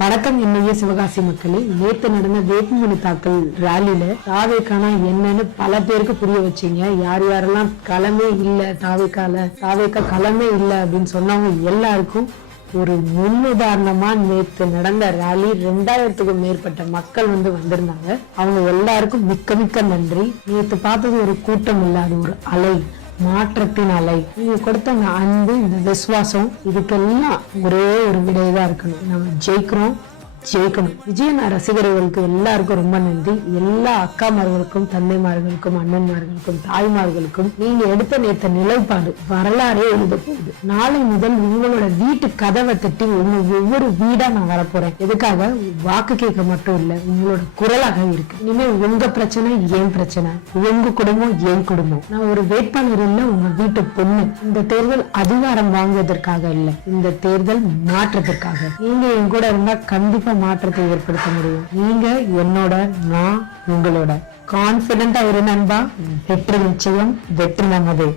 வணக்கம். என்னைய சிவகாசி மக்களே, நேத்து நடந்த வேட்புமனு தாக்கல் ராலியில தாவேக்கானா என்னன்னு பல பேருக்கு புரிய வச்சீங்க. யார் யாரெல்லாம் களமே இல்ல, தாவேக்கா களமே இல்ல அப்படின்னு சொன்னவங்க எல்லாருக்கும் ஒரு முன்னுதாரணமா நேத்து நடந்த ராலி 2000க்கும் மேற்பட்ட மக்கள் வந்திருந்தாங்க. அவங்க எல்லாருக்கும் மிக்க மிக்க நன்றி. நேத்து பார்த்தது ஒரு கூட்டம் இல்ல, அது ஒரு அலை, மாற்றத்தின் அலை. நீங்க கொடுத்த அந்த அன்பு, இந்த விசுவாசம், இதுக்கெல்லாம் ஒரே ஒரு விடையதான் இருக்கணும். நம்ம ஜெயிக்கணும். விஜயன் ரசிகர்களுக்கு எல்லாருக்கும் ரொம்ப நன்றி. எல்லா அக்காமார்களுக்கும், தந்தைமார்களுக்கும், அண்ணன்மார்களுக்கும், தாய்மார்களுக்கும் நீங்க எடுத்த நேத்த நிலைப்பாடு வரலாறே எழுத போகுது. நாளை முதல் உங்களோட வீட்டு கதவை தட்டி ஒவ்வொரு வீடா நான் வரப்போறேன். எதுக்காக? வாக்கு கேட்க மட்டும் இல்ல, உங்களோட குரலாக இருக்கு. இனிமே உங்க பிரச்சனை ஏன் பிரச்சனை, உங்க குடும்பம் ஏன் குடும்பம். நான் ஒரு வேட்பாளர் இல்ல, உங்க வீட்டு பொண்ணு. இந்த தேர்தல் அதிகாரம் வாங்குவதற்காக இல்ல, இந்த தேர்தல் மாற்றத்திற்காக. நீங்க என் கூட இருந்தா கண்டிப்பா மாற்றத்தை ஏற்படுத்த முடியும். நீங்க என்னோட, நான் உங்களோட. கான்பிடென்டா இரு நண்பா. வெற்றி நிச்சயம், வெற்றி நமது.